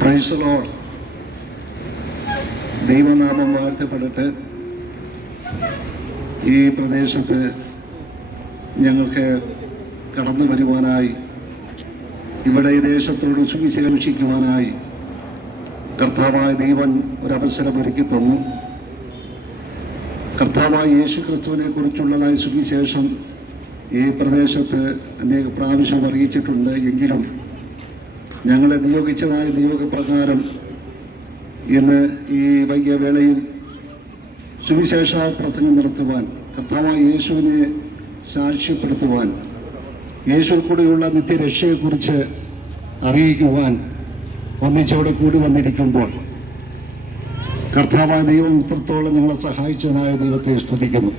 Praise the Lord. ദൈവനാമം വാഴ്ത്തപ്പെടട്ടെ. ഈ പ്രദേശത്ത് ഞങ്ങൾക്ക് കടന്നു വരുവാനായി, ഇവിടെ ഈ ദേശത്തോട് സുവിശേഷിക്കുവാനായി കർത്താവായ ദൈവൻ ഒരവസരം ഒരുക്കി തന്നു. കർത്താവായ യേശു ക്രിസ്തുവിനെ കുറിച്ചുള്ളതായ സുവിശേഷം ഈ പ്രദേശത്ത് അനേക പ്രാവശ്യം അറിയിച്ചിട്ടുണ്ട്. എങ്കിലും ഞങ്ങളെ നിയോഗിച്ചതായ നിയോഗപ്രകാരം ഇന്ന് ഈ വൈകിയ വേളയിൽ സുവിശേഷ പ്രസംഗം നടത്തുവാൻ, കർത്താവായ യേശുവിനെ സാക്ഷ്യപ്പെടുത്തുവാൻ, യേശുവിൽ കൂടെയുള്ള നിത്യരക്ഷയെക്കുറിച്ച് അറിയിക്കുവാൻ ഒന്നിച്ചവിടെ കൂടി വന്നിരിക്കുമ്പോൾ കർത്താവായ ദൈവം ഇത്രത്തോളം ഞങ്ങളെ സഹായിച്ചതായ ദൈവത്തെ സ്തുതിക്കുന്നു.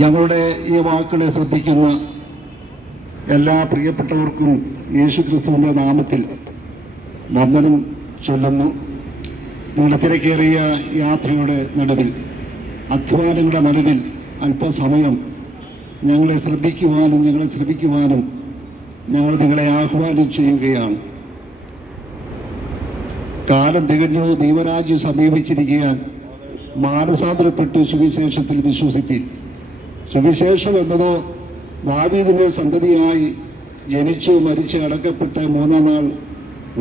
ഞങ്ങളുടെ ഈ വാക്കുകളെ ശ്രദ്ധിക്കുന്ന എല്ലാ പ്രിയപ്പെട്ടവർക്കും യേശു ക്രിസ്തുവിൻ്റെ നാമത്തിൽ വന്ദനം ചൊല്ലുന്നു. നിങ്ങളുടെ തിരക്കേറിയ യാത്രയുടെ നടുവിൽ, അധ്വാനങ്ങളുടെ നടുവിൽ അല്പസമയം ഞങ്ങളെ ശ്രദ്ധിക്കുവാനും ഞങ്ങളെ ശ്രമിക്കുവാനും ഞങ്ങൾ നിങ്ങളെ ആഹ്വാനം ചെയ്യുകയാണ്. കാലം തികഞ്ഞു, ദൈവരാജ്യം സമീപിച്ചിരിക്കാൻ മാനസാന്തരപ്പെട്ട് സുവിശേഷത്തിൽ വിശ്വസിപ്പിൻ. സുവിശേഷം എന്നതോ ദാവീദിന്റെ സന്തതിയായി ജനിച്ചു മരിച്ച് അടക്കപ്പെട്ട് മൂന്നാം നാൾ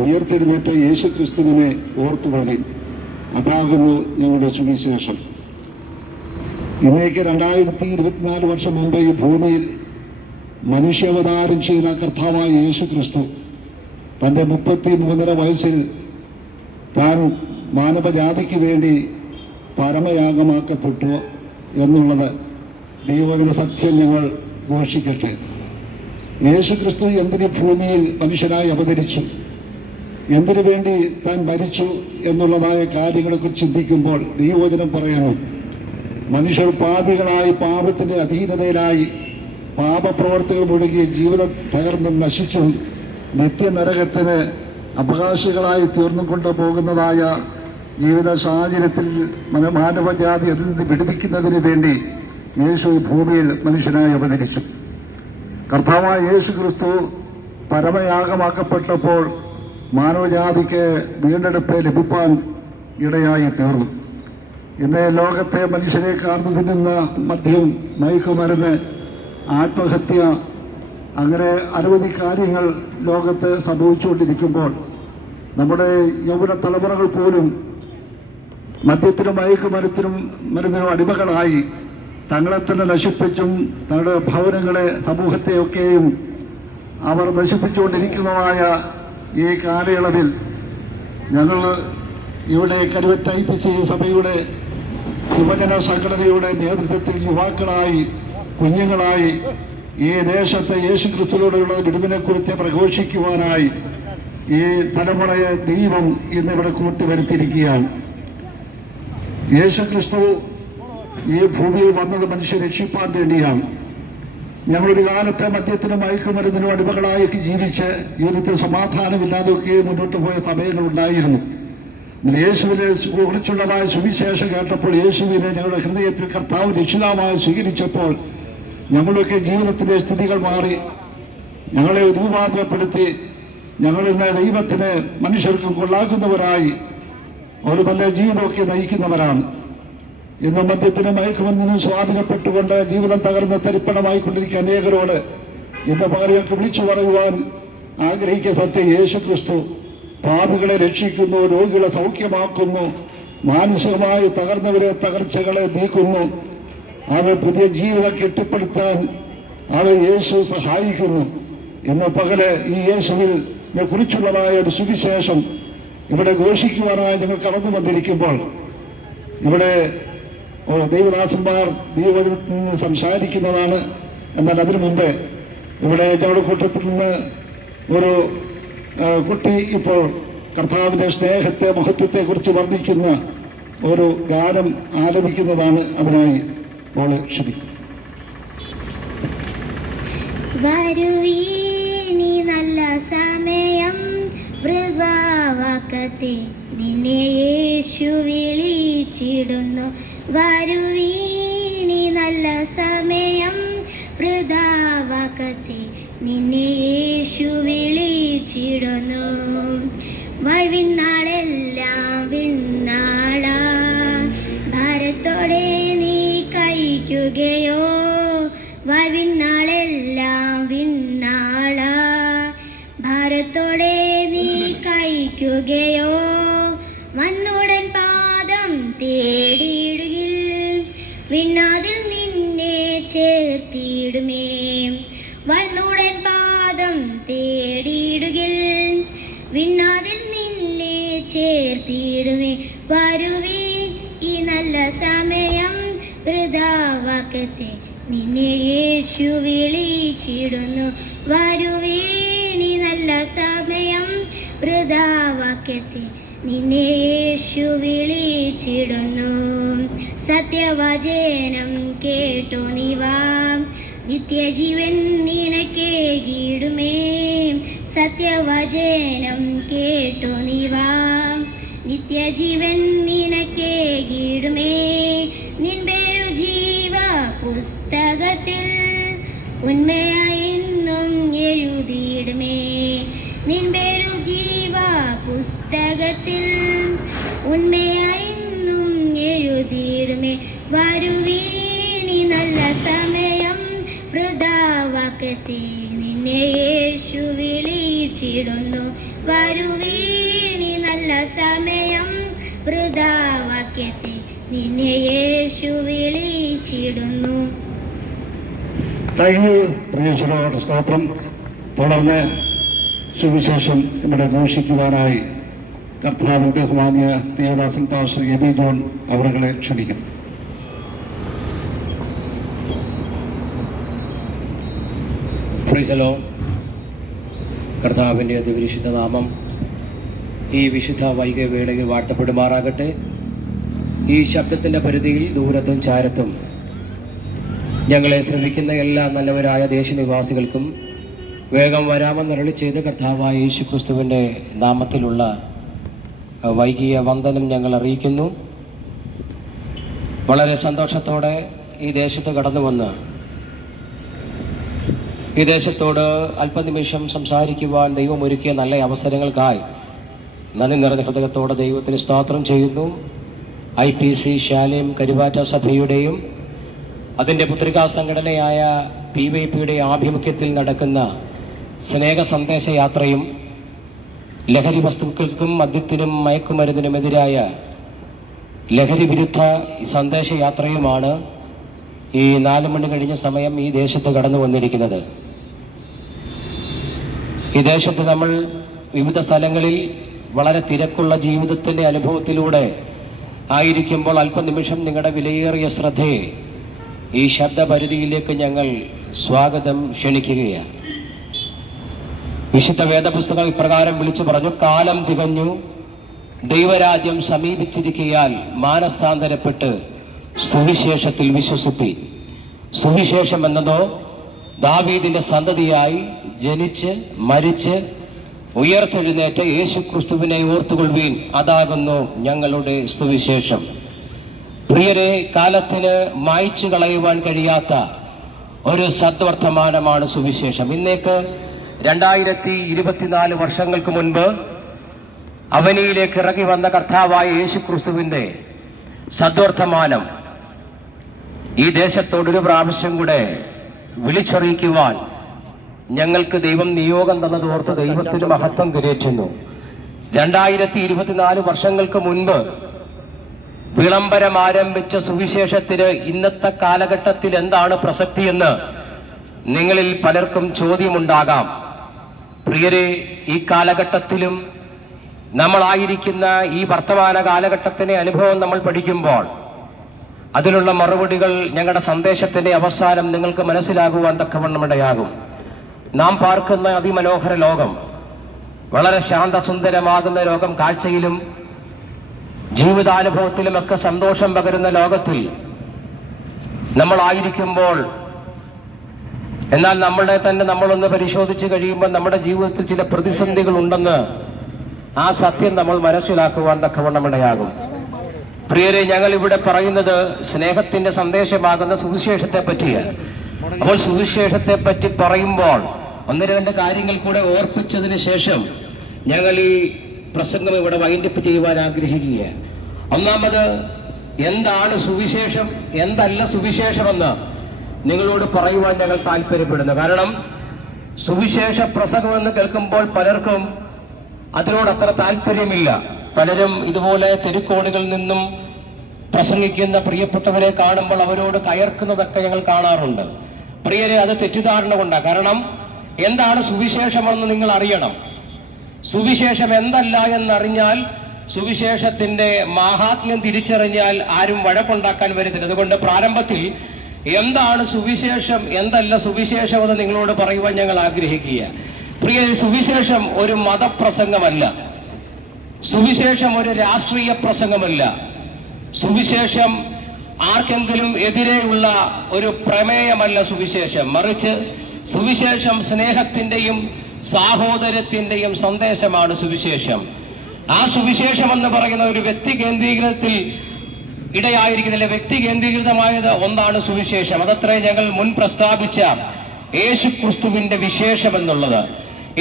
ഉയർത്തെഴുന്നേറ്റ യേശു ക്രിസ്തുവിനെ ഓർത്തുകൊള്ളിൻ. അതാകുന്നു ഞങ്ങളുടെ സുവിശേഷം. ഇന്നേക്ക് 2024 വർഷം മുമ്പ് ഈ ഭൂമിയിൽ മനുഷ്യാവതാരം ചെയ്ത കർത്താവായ യേശു ക്രിസ്തു തൻ്റെ 33.5 വയസ്സിൽ താൻ മാനവജാതിക്ക് വേണ്ടി പരമയാഗമാക്കപ്പെട്ടു എന്നുള്ളത് ദൈവവചന സത്യം ഞങ്ങൾ ഘോഷിക്കട്ടെ. യേശു ക്രിസ്തു എന്തിന് ഭൂമിയിൽ മനുഷ്യനായി അവതരിച്ചു, എന്തിനു വേണ്ടി താൻ മരിച്ചു എന്നുള്ളതായ കാര്യങ്ങളെക്കുറിച്ച് ചിന്തിക്കുമ്പോൾ ദൈവവചനം പറയുന്നു, മനുഷ്യർ പാപികളായി പാപത്തിന്റെ അധീനതയിലായി പാപപ്രവർത്തികൾ മുഴുകി ജീവിതം തകർന്ന് നശിച്ചും നിത്യനരകത്തിന് അവകാശികളായി തീർന്നു കൊണ്ടുപോകുന്നതായ ജീവിത സാഹചര്യത്തിൽ മാനവജാതി അതിൽ നിന്ന് വിടുവിക്കുന്നതിന് വേണ്ടി യേശു ഭൂമിയിൽ മനുഷ്യനായി അവതരിച്ചു. കർത്താവായ യേശു ക്രിസ്തു പരമയാഗമാക്കപ്പെട്ടപ്പോൾ മാനവജാതിക്ക് വീണ്ടെടുപ്പ് ലഭിപ്പാൻ ഇടയായി തീർന്നു. ഇന്ന് ലോകത്തെ മനുഷ്യരെ കാർന്നു തിന്നുന്ന മദ്യം, മയക്കുമരുന്ന്, ആത്മഹത്യ, അങ്ങനെ അനവധി കാര്യങ്ങൾ ലോകത്ത് സംഭവിച്ചുകൊണ്ടിരിക്കുമ്പോൾ നമ്മുടെ യൗവന തലമുറകൾ പോലും മദ്യത്തിനും മയക്കുമരുന്നിനും അടിമകളായി തങ്ങളെ തന്നെ നശിപ്പിച്ചും തങ്ങളുടെ ഭവനങ്ങളെ, സമൂഹത്തെയൊക്കെയും അവർ നശിപ്പിച്ചുകൊണ്ടിരിക്കുന്നതായ ഈ കാലയളവിൽ ഞങ്ങൾ ഇവിടെ കരുവറ്റ IPC സഭയുടെ യുവജന സംഘടനയുടെ നേതൃത്വത്തിൽ യുവാക്കളായി, കുഞ്ഞുങ്ങളായി ഈ ദേശത്തെ യേശു ക്രിസ്തുവിനോടുള്ള വിടുതലിനെക്കുറിച്ച് പ്രഘോഷിക്കുവാനായി ഈ തലമുറയെ ദൈവം ഇന്നിവിടെ കൂട്ടിവരുത്തിയിരിക്കുകയാണ്. യേശു ക്രിസ്തു ഈ ഭൂമിയിൽ വന്നത് മനുഷ്യരെ രക്ഷിപ്പാൻ വേണ്ടിയാണ്. ഞങ്ങളൊരു കാലത്തെ മദ്യത്തിനും മയക്കുമരുന്നിനും അടിമകളായി ജീവിച്ച് ജീവിതത്തിൽ സമാധാനമില്ലാതെയൊക്കെ മുന്നോട്ട് പോയ സമയങ്ങളുണ്ടായിരുന്നു. യേശുവിനെ കുറിച്ചുള്ളതായ സുവിശേഷം കേട്ടപ്പോൾ, യേശുവിനെ ഞങ്ങളുടെ ഹൃദയത്തിൽ കർത്താവ് രക്ഷിതാവായി സ്വീകരിച്ചപ്പോൾ ഞങ്ങളുടെയൊക്കെ ജീവിതത്തിലെ സ്ഥിതികൾ മാറി, ഞങ്ങളെ രൂപാന്തരപ്പെടുത്തി ഞങ്ങൾ ഇന്ന് ദൈവത്തിന് മനുഷ്യർക്കും കൊള്ളാക്കുന്നവരായി ഒരു നല്ല ജീവിതമൊക്കെ നയിക്കുന്നവരാണ്. ഇന്ന് മദ്യത്തിനും മയക്കുമരുന്നിനും സ്വാധീനപ്പെട്ടുകൊണ്ട് ജീവിതം തകർന്ന് തരിപ്പണമായിക്കൊണ്ടിരിക്കുന്ന അനേകരോട് ഇന്ന് പകരങ്ങൾക്ക് വിളിച്ചു പറയുവാൻ ആഗ്രഹിക്കുന്ന സത്യം, യേശു ക്രിസ്തു പാപികളെ രക്ഷിക്കുന്നു, രോഗികളെ സൗഖ്യമാക്കുന്നു, മാനസികമായി തകർന്നവരെ തകർച്ചകളെ നീക്കുന്നു, അവ പുതിയ ജീവിതം കെട്ടിപ്പടുത്താൻ യേശു സഹായിക്കുന്നു. ഇന്ന് പകല് ഈ യേശുവിനെ കുറിച്ചുള്ളതായ ഒരു സുവിശേഷം ഇവിടെ ഘോഷിക്കുവാനായി ഞങ്ങൾ കടന്നു വന്നിരിക്കുമ്പോൾ ഇവിടെ ദൈവദാസന്മാർ ദൈവവചനത്തിൽ നിന്ന് സംസാരിക്കുന്നതാണ്. എന്നാൽ അതിനു മുമ്പ് ഇവിടെ ചവിടക്കൂട്ടത്തിൽ നിന്ന് ഒരു കുട്ടി ഇപ്പോൾ കർത്താവിന്റെ സ്നേഹത്തെ, മഹത്വത്തെക്കുറിച്ച് വർണ്ണിക്കുന്ന ഒരു ഗാനം ആലപിക്കുന്നതാണ്. അതിനായി അവളെ ക്ഷണിക്കും. വരുവീനി നല്ല സമയം വൃഥാവാക്കത്തെ നിന്നെ യേശു വിളിച്ചിടുന്നു. വരുവീനി നല്ല സമയം വൃഥാവാക്കത്തെ നിന്നെ യേശു വിളി വിളിച്ചിടുന്നു. വഴിനാളെല്ലാം വിണ്ണാള ഭാരത്തോടെ നീ കഴിക്കുകയോ? വഴിനാളെല്ലാം വിണ്ണാള ഭാരത്തോടെ നീ കഴിക്കുകയോ? വന്നുടൻ പാദം തേടിയിടുകിൽ വിണ്ണാതിൽ നിന്നെ ചേർത്തിടുമേ. വന്നുടൻ പാദം തേടിയിടുകിൽ വിണ്ണാതിൽ നിന്നെ ചേർത്തിടുമേ. വരുവീൻ ഈ നല്ല സമയം വൃഥാവാക്കത്തെ നിന്നെ യേശു വിളിച്ചിടുന്നു. വരുവീൻ ഈ നല്ല സമയം വൃഥാവാക്യത്തെ നിന്നെ യേശു വിളിച്ചിടുന്നു. സത്യവചനം കേട്ടു നീ വാ, നിത്യജീവൻ നിനക്കേകിടുമേ. സത്യവചനം കേട്ടു നീ വാ, നിത്യജീവൻ നിനക്കേകിടുമേ. നിൻ പേരു ജീവ പുസ്തകത്തിൽ ഉണ്മയായിന്നും എഴുതിയിടുമേ. നിൻ പേരു ജീവ പുസ്തകത്തിൽ ഉണ്മയായിന്നും എഴുതിയിടുമേ. വരുവീനി നല്ല സമയം വൃഥാവാക്കത്തെ നിന്നെ യേശു വിളിച്ചിടുന്നു. വരുവീനി നല്ല സമയം വൃഥാവാക്യത്തെ നിന്നെ യേശു വിളിച്ചിടുന്നു. പ്രിയശുരോട് സ്തോത്രം. തുടർന്ന് സുവിശേഷം ഇവിടെ ഘോഷിക്കുവാനായി കർത്താവിന്റെ ബഹുമാന്യ ദേവദാസൻ പാസ്റ്റർ എബി ജോൺ അവരെ ക്ഷണിക്കുന്നു. പ്രൈസലോ. കർത്താവിൻ്റെ അതിവിശുദ്ധ നാമം ഈ വിശുദ്ധ വൈകവേളയിൽ വാഴ്ത്തപ്പെടുമാറാകട്ടെ. ഈ ശബ്ദത്തിൻ്റെ പരിധിയിൽ ദൂരത്തും ചാരത്തും ഞങ്ങളെ ശ്രമിക്കുന്ന എല്ലാ നല്ലവരായ ദേശനിവാസികൾക്കും വേഗം വരാമെന്നരുളി ചെയ്ത് കർത്താവായ യേശു ക്രിസ്തുവിൻ്റെ നാമത്തിലുള്ള വൈകിയ വന്ദനം ഞങ്ങൾ അറിയിക്കുന്നു. വളരെ സന്തോഷത്തോടെ ഈ ദേശത്ത് കടന്നു വന്ന് ഈ ദേശത്തോട് അല്പനിമിഷം സംസാരിക്കുവാൻ ദൈവം ഒരുക്കിയ നല്ല അവസരങ്ങൾക്കായി നന്ദി നിറഞ്ഞ ഹൃദയത്തോടെ ദൈവത്തിന് സ്തോത്രം ചെയ്യുന്നു. IPC ശാലേം കരുവാറ്റ സഭയുടെയും അതിൻ്റെ പുത്രികാ സംഘടനയായ PYPയുടെ ആഭിമുഖ്യത്തിൽ നടക്കുന്ന സ്നേഹ സന്ദേശയാത്രയും ലഹരി വസ്തുക്കൾക്കും മദ്യത്തിനും മയക്കുമരുന്നിനുമെതിരായ ലഹരി വിരുദ്ധ സന്ദേശയാത്രയുമാണ് ഈ 4 മണി കഴിഞ്ഞ സമയം ഈ ദേശത്ത് കടന്നു വന്നിരിക്കുന്നത്. ഈ ദേശത്ത് നമ്മൾ വിവിധ സ്ഥലങ്ങളിൽ വളരെ തിരക്കുള്ള ജീവിതത്തിൻ്റെ അനുഭവത്തിലൂടെ ആയിരിക്കുമ്പോൾ അല്പനിമിഷം നിങ്ങളുടെ വിലയേറിയ ശ്രദ്ധയെ ഈ ശബ്ദപരിധിയിലേക്ക് ഞങ്ങൾ സ്വാഗതം ക്ഷണിക്കുകയാണ്. വിശുദ്ധ വേദപുസ്തകം ഇപ്രകാരം വിളിച്ചു പറഞ്ഞു: കാലം തികഞ്ഞു, ദൈവരാജ്യം സമീപിച്ചിരിക്കയാൽ മാനസാന്തരപ്പെട്ട് സുവിശേഷത്തിൽ വിശ്വസിപ്പി. സുവിശേഷം എന്നതോ ദാവീദിന്റെ സന്തതിയായി ജനിച്ച് മരിച്ച് ഉയർത്തെഴുന്നേറ്റ യേശു ക്രിസ്തുവിനെ ഓർത്തുകൊള്ളുവീൻ, അതാകുന്നു ഞങ്ങളുടെ സുവിശേഷം. പ്രിയരെ, കാലത്തിന് മായ്ച്ചു കളയുവാൻ കഴിയാത്ത ഒരു സദ്വർത്തമാനമാണ് സുവിശേഷം. ഇന്നേക്ക് 2024 വർഷങ്ങൾക്ക് മുൻപ് അവനിയിലേക്ക് ഇറങ്ങി വന്ന കർത്താവായ യേശു ക്രിസ്തുവിന്റെ സദ്വർത്തമാനം ഈ ദേശത്തോടൊരു പ്രാവശ്യം കൂടെ വിളിച്ചറിയിക്കുവാൻ ഞങ്ങൾക്ക് ദൈവം നിയോഗം തന്നതോർത്ത് ദൈവത്തിന് മഹത്വം കരേറ്റുന്നു. 2024 വർഷങ്ങൾക്ക് മുൻപ് വിളംബരം ആരംഭിച്ച സുവിശേഷത്തിന് ഇന്നത്തെ കാലഘട്ടത്തിൽ എന്താണ് പ്രസക്തിയെന്ന് നിങ്ങളിൽ പലർക്കും ചോദ്യമുണ്ടാകാം. പ്രിയരെ, ഈ കാലഘട്ടത്തിലും നമ്മളായിരിക്കുന്ന ഈ വർത്തമാന കാലഘട്ടത്തിലെ അനുഭവം നമ്മൾ പഠിക്കുമ്പോൾ അതിനുള്ള മറുപടികൾ ഞങ്ങളുടെ സന്ദേശത്തിന്റെ അവസാനം നിങ്ങൾക്ക് മനസ്സിലാകുവാൻ തക്കവണ്ണം ഇടയാകും. നാം പാർക്കുന്ന അതിമനോഹര ലോകം, വളരെ ശാന്തസുന്ദരമാകുന്ന ലോകം, കാഴ്ചയിലും ജീവിതാനുഭവത്തിലുമൊക്കെ സന്തോഷം പകരുന്ന ലോകത്തിൽ നമ്മളായിരിക്കുമ്പോൾ, എന്നാൽ നമ്മളൊന്ന് പരിശോധിച്ച് കഴിയുമ്പോൾ നമ്മുടെ ജീവിതത്തിൽ ചില പ്രതിസന്ധികൾ ഉണ്ടെന്ന് ആ സത്യം നമ്മൾ മനസ്സിലാക്കുവാൻ തക്കവണ്ണം ഇടയാകും. പ്രിയരെ, ഞങ്ങൾ ഇവിടെ പറയുന്നത് സ്നേഹത്തിന്റെ സന്ദേശമാകുന്ന സുവിശേഷത്തെ പറ്റിയാണ്. അപ്പോൾ സുവിശേഷത്തെ പറ്റി പറയുമ്പോൾ ഒന്ന് രണ്ട് കാര്യങ്ങൾ കൂടെ ഓർപ്പിച്ചതിന് ശേഷം ഞങ്ങൾ ഈ പ്രസംഗം ഇവിടെ വൈൻഡപ്പ് ചെയ്യുവാൻ ആഗ്രഹിക്കുകയാണ്. ഒന്നാമത്, എന്താണ് സുവിശേഷം, എന്തല്ല സുവിശേഷമെന്ന് നിങ്ങളോട് പറയുവാൻ ഞങ്ങൾ താല്പര്യപ്പെടുന്നു. കാരണം സുവിശേഷ പ്രസംഗം എന്ന് കേൾക്കുമ്പോൾ പലർക്കും അതിനോട് അത്ര താല്പര്യമില്ല. പലരും ഇതുപോലെ തെരുക്കോണുകളിൽ നിന്നും പ്രസംഗിക്കുന്ന പ്രിയപ്പെട്ടവരെ കാണുമ്പോൾ അവരോട് കയർക്കുന്നതൊക്കെ ഞങ്ങൾ കാണാറുണ്ട്. പ്രിയരെ, അത് തെറ്റിദ്ധാരണ കൊണ്ടാണ്. കാരണം എന്താണ് സുവിശേഷമെന്ന് നിങ്ങൾ അറിയണം. സുവിശേഷം എന്തല്ല എന്നറിഞ്ഞാൽ, സുവിശേഷത്തിന്റെ മാഹാത്മ്യം തിരിച്ചറിഞ്ഞാൽ ആരും വഴക്കുണ്ടാക്കാൻ വരുന്നില്ല. അതുകൊണ്ട് പ്രാരംഭത്തിൽ എന്താണ് സുവിശേഷം, എന്തല്ല സുവിശേഷം എന്ന് നിങ്ങളോട് പറയുവാൻ ഞങ്ങൾ ആഗ്രഹിക്കുക. പ്രിയ, സുവിശേഷം ഒരു മതപ്രസംഗമല്ല, സുവിശേഷം ഒരു രാഷ്ട്രീയ പ്രസംഗമല്ല, സുവിശേഷം ആർക്കെങ്കിലും എതിരെയുള്ള ഒരു പ്രമേയമല്ല സുവിശേഷം. മറിച്ച് സുവിശേഷം സ്നേഹത്തിന്റെയും സാഹോദര്യത്തിന്റെയും സന്ദേശമാണ് സുവിശേഷം. ആ സുവിശേഷം എന്ന് പറയുന്ന ഒരു വ്യക്തി കേന്ദ്രീകൃതത്തിൽ ഇടയായിരിക്കുന്നില്ല, വ്യക്തി കേന്ദ്രീകൃതമായത് ഒന്നാണ് സുവിശേഷം. അതത്രേ ഞങ്ങൾ മുൻ പ്രസ്താവിച്ച യേശു ക്രിസ്തുവിന്റെ വിശേഷം എന്നുള്ളത്.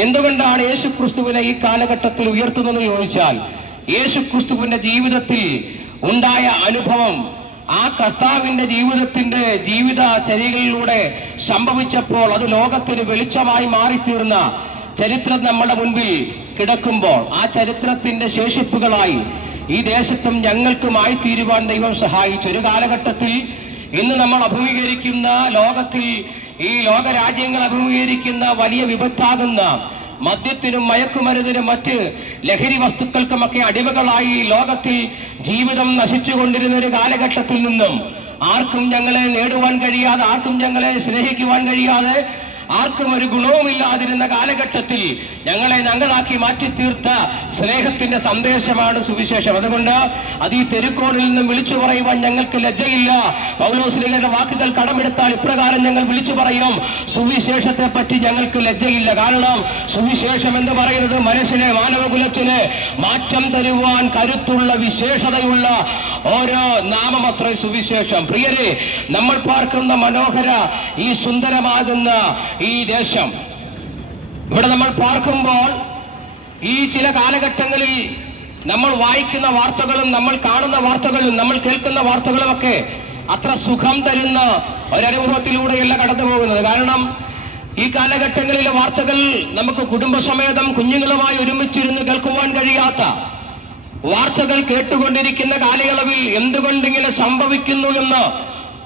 എന്തുകൊണ്ടാണ് യേശു ക്രിസ്തുവിനെ ഈ കാലഘട്ടത്തിൽ ഉയർത്തുന്നതെന്ന് ചോദിച്ചാൽ, യേശു ക്രിസ്തുവിന്റെ ജീവിതത്തിൽ ഉണ്ടായ അനുഭവം, ആ കർത്താവിന്റെ ജീവിത ചര്യകളിലൂടെ സംഭവിച്ചപ്പോൾ അത് ലോകത്തിന് വെളിച്ചമായി മാറിത്തീർന്ന ചരിത്രം നമ്മുടെ മുൻപിൽ കിടക്കുമ്പോൾ, ആ ചരിത്രത്തിന്റെ ശേഷിപ്പുകളായി ഈ ദേശത്തും ഞങ്ങൾക്കുമായി തീരുവാൻ ദൈവം സഹായിച്ചു. ഒരു കാലഘട്ടത്തിൽ ഇന്ന് നമ്മൾ അഭിമുഖീകരിക്കുന്ന ലോകത്തിൽ, ഈ ലോകരാജ്യങ്ങൾ അഭിമുഖീകരിക്കുന്ന വലിയ വിപത്താകുന്ന മദ്യത്തിനും മയക്കുമരുന്നിനും മറ്റ് ലഹരി വസ്തുക്കൾക്കുമൊക്കെ അടിമകളായി ലോകത്തിൽ ജീവിതം നശിച്ചുകൊണ്ടിരുന്ന ഒരു കാലഘട്ടത്തിൽ നിന്നും ആർക്കും ഞങ്ങളെ നേടുവാൻ കഴിയാതെ, ആർക്കും ഞങ്ങളെ സ്നേഹിക്കുവാൻ കഴിയാതെ, ആർക്കും ഒരു ഗുണവുമില്ലാതിരുന്ന കാലഘട്ടത്തിൽ ഞങ്ങളെ ഞങ്ങളാക്കി മാറ്റി തീർത്ത സ്നേഹത്തിന്റെ സന്ദേശമാണ് സുവിശേഷം. അതുകൊണ്ട് അത് ഈ തെരുക്കോണിൽ നിന്നും വിളിച്ചു പറയുവാൻ ഞങ്ങൾക്ക് ലജ്ജയില്ല. പൗലോസ്ലീഹയുടെ വാക്കുകൾ കടമെടുത്താൽ ഇപ്രകാരം ഞങ്ങൾ വിളിച്ചു പറയും, സുവിശേഷത്തെ പറ്റി ഞങ്ങൾക്ക് ലജ്ജയില്ല. കാരണം സുവിശേഷം എന്ന് പറയുന്നത് മനുഷ്യനെ, മാനവകുലത്തിന് മാറ്റം തരുവാൻ കരുത്തുള്ള വിശേഷതയുള്ള ഓരോ നാമമത്രേ സുവിശേഷം. പ്രിയരെ, നമ്മൾ പാർക്കുന്ന മനോഹര ഈ സുന്ദരമാകുന്ന ഈ ദേശം, ഇവിടെ നമ്മൾ പാർക്കുമ്പോൾ ഈ ചില കാലഘട്ടങ്ങളിൽ നമ്മൾ വായിക്കുന്ന വാർത്തകളും നമ്മൾ കാണുന്ന വാർത്തകളും നമ്മൾ കേൾക്കുന്ന വാർത്തകളും ഒക്കെ അത്ര സുഖം തരുന്ന ഒരനുഭവത്തിലൂടെയല്ല കടന്നു പോകുന്നത്. കാരണം ഈ കാലഘട്ടങ്ങളിലെ വാർത്തകൾ നമുക്ക് കുടുംബസമേതം കുഞ്ഞുങ്ങളുമായി ഒരുമിച്ചിരുന്ന് കേൾക്കുവാൻ കഴിയാത്ത വാർത്തകൾ കേട്ടുകൊണ്ടിരിക്കുന്ന കാലയളവിൽ എന്തുകൊണ്ടിങ്ങനെ സംഭവിക്കുന്നു എന്ന്